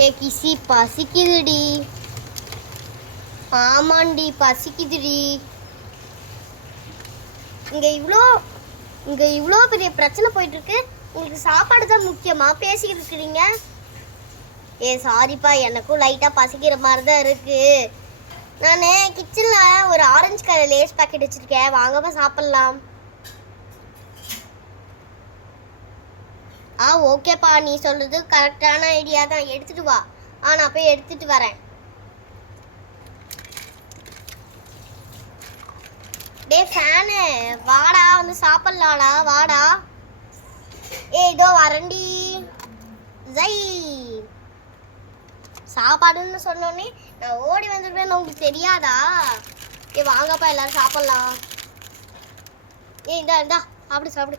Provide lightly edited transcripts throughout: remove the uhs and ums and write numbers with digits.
ஏ கிசி பசிக்குதுடி. ஆமாண்டி பசிக்குதுடி. இங்கே இவ்வளோ பெரிய பிரச்சனை போயிட்டு இருக்கு. உங்களுக்கு சாப்பாடு தான் முக்கியமா பேசிக்கிட்டு இருக்கிறீங்க? ஏ சாரிப்பா, எனக்கும் லைட்டாக பசிக்கிற மாதிரி தான் இருக்கு. நான் கிச்சனில் ஒரு ஆரஞ்சு கலர் லேஸ் பாக்கெட் வச்சுருக்கேன், வாங்கப்பா சாப்பிட்லாம். ஓகேப்பா, நீ சொல்கிறது கரெக்டான ஐடியா தான். எடுத்துகிட்டு வா. நான் போய் எடுத்துகிட்டு வரேன். டே ஃபேனு, வாடா வந்து சாப்பிட்லாடா, வாடா. இதோ வரண்டி. ஜை சாப்பாடுன்னு சொன்னோன்னே நான் ஓடி வந்துருவேன்னு உங்களுக்கு தெரியாதா? வாங்கப்பா எல்லாரும் சாப்பிட்லாம். இந்தா சாப்பிடு சாப்பிடு.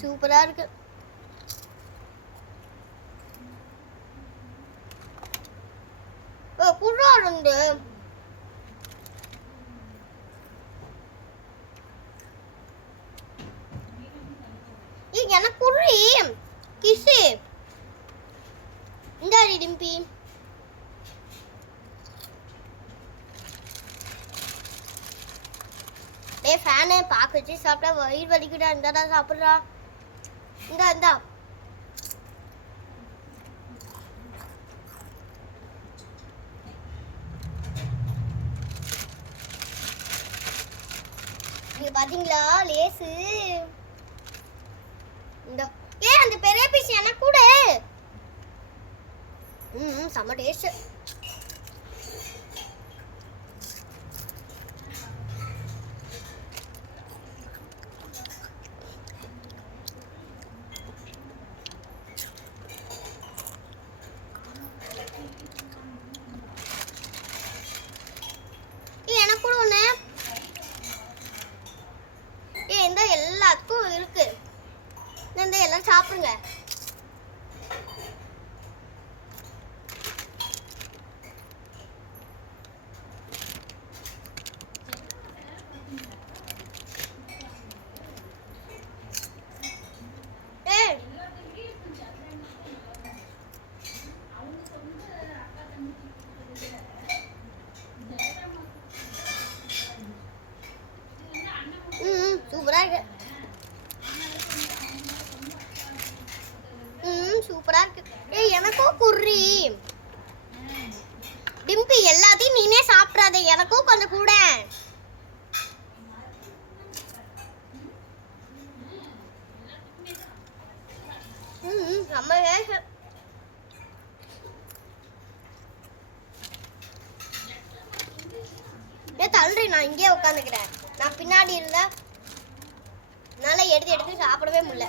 சூப்பரா இருக்கு. குர்ராண்டு எனக்கு குர்ரி கிசு இந்தாடி டிம்பி. ஃபேனு பாக்க வச்சு சாப்பிட்டா வயிறு வலிக்குடா. இந்தாடா சாப்பிட்றா. இந்தா நீங்க பாத்தீங்களா லேசு? இந்த அந்த பெரிய பீஸ் எனக்கு கூட. செம்ம டேஸ்ட். எனக்கு கூட ஒண்ணு. இந்த எல்லாத்துக்கும் இருக்கு. இந்த எல்லாம் சாப்பிடுங்க. சூப்பரா இருக்கு. சூப்பரா இருக்கு. எனக்கும் குர்ரி. டிம்பி எல்லாத்தையும் நீனே சாப்பிடாத, எனக்கும் கொஞ்சம் கூட. தள்ளுறி, நான் இங்கே உட்காந்துக்கிறேன். நான் பின்னாடி இருந்தா நல்லா எடுத்து சாப்பிடவே முடியல.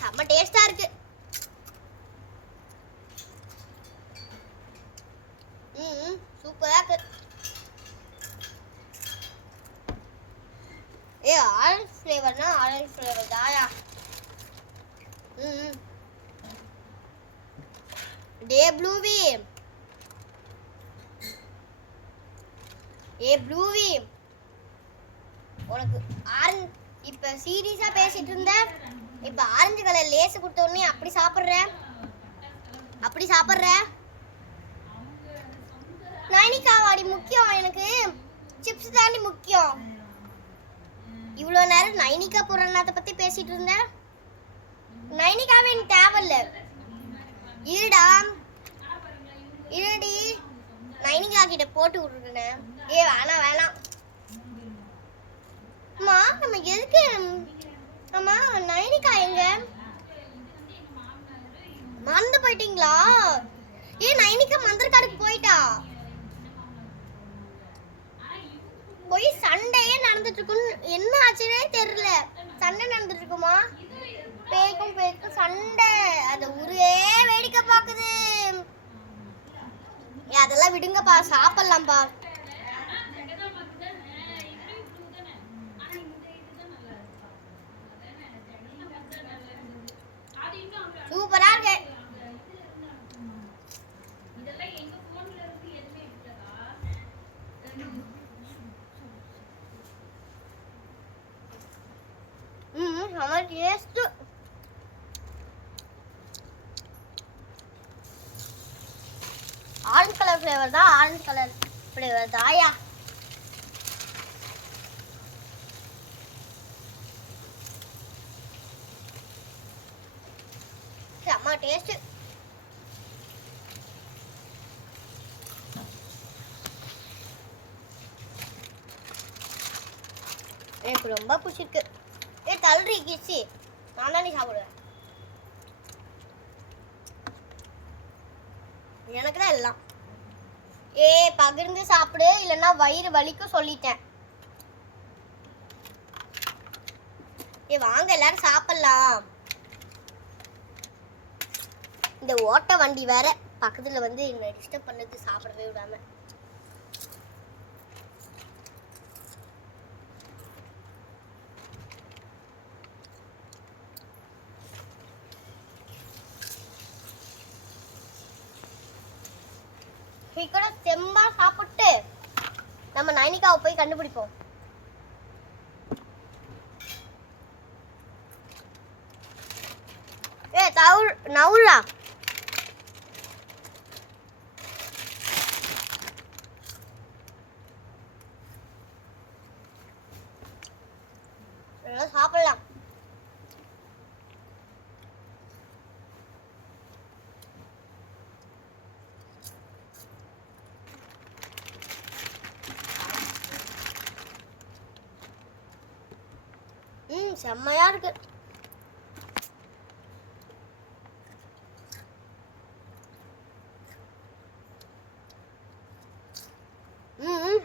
செம்ம டேஸ்டா இருக்கு. சூப்பரா இருக்கு. ஆரஞ்சு ஃப்ளேவர்னா ஆரஞ்சு ஃப்ளேவர் தாயா. டே ப்ளூவி, ப்ளூவி, உனக்கு ஆரஞ்சு இப்ப சீரியஸா பேசிட்டு இருந்த, இப்ப ஆரஞ்சு கலர் லேஸ் கொடுத்த உடனே அப்படி சாப்பிடுற. நைனிகாவாடி முக்கியம், எனக்கு சிப்ஸ் தாண்டி முக்கியம். இவ்வளவு நேரம் நைனிகா புராணத்தை பத்தி பேசிட்டு இருந்த. நைனிகாவே எனக்கு தேவையில்ல. இருடி நைனிகா கிட்ட போட்டு விட்டுருக்கேன். வேணாம். அம்மா நம்ம எதுக்கு? அம்மா நைனிகா எங்க? மறந்து போயிட்டீங்களா? நைனிகா மந்திரக்காடுக்கு போயிட்டா. போய் சண்டையே நடந்துட்டு இருக்கும். என்ன ஆச்சுன்னே தெரியல. சண்டை நடந்துட்டு இருக்குமா? பேய்க்கும் சண்டை. அந்த ஊரே வேடிக்கை பாக்குது. அதெல்லாம் விடுங்கப்பா, சாப்பிடலாம்ப்பா. சூப்பரா இருக்கு. டேஸ்ட். ஆரஞ்சு கலர் ஃப்ளேவர் தான், ஆரஞ்சு கலர் ஃப்ளேவர் தாயா. செம்ம டேஸ்ட். எனக்கு ரொம்ப பிடிச்சிருக்கு. தள்ளுறி கிச்சி, நான் தானே சாப்பிடுவேன். எனக்கு தான் எல்லாம். பகிர்ந்து சாப்பிடு, இல்லைன்னா வயிறு வலிக்கும் சொல்லிட்டேன். வாங்க எல்லாரும் சாப்பிடலாம். இந்த ஓட்ட வண்டி வேற பக்கத்துல வந்து என்ன டிஸ்டர்ப் பண்ணது, சாப்பிடவே விடாம. சீக்கிரம் செம்பா சாப்பிட்டு நம்ம நைனிகாவை போய் கண்டுபிடிப்போம். நவுலா சாப்பிடலாம். செம்மையா இருக்கு.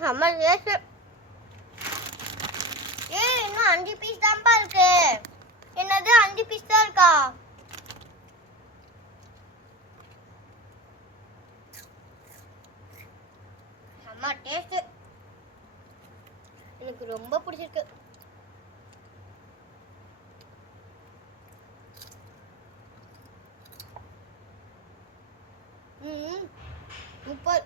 செம்ம டேஸ்ட். இன்னும் 5 பீஸ் தான்ப்பா இருக்கு. என்னது 5 பீஸ் தான் இருக்கா? செம்ம டேஸ்ட். எனக்கு ரொம்ப பிடிச்சிருக்கு. ம் 30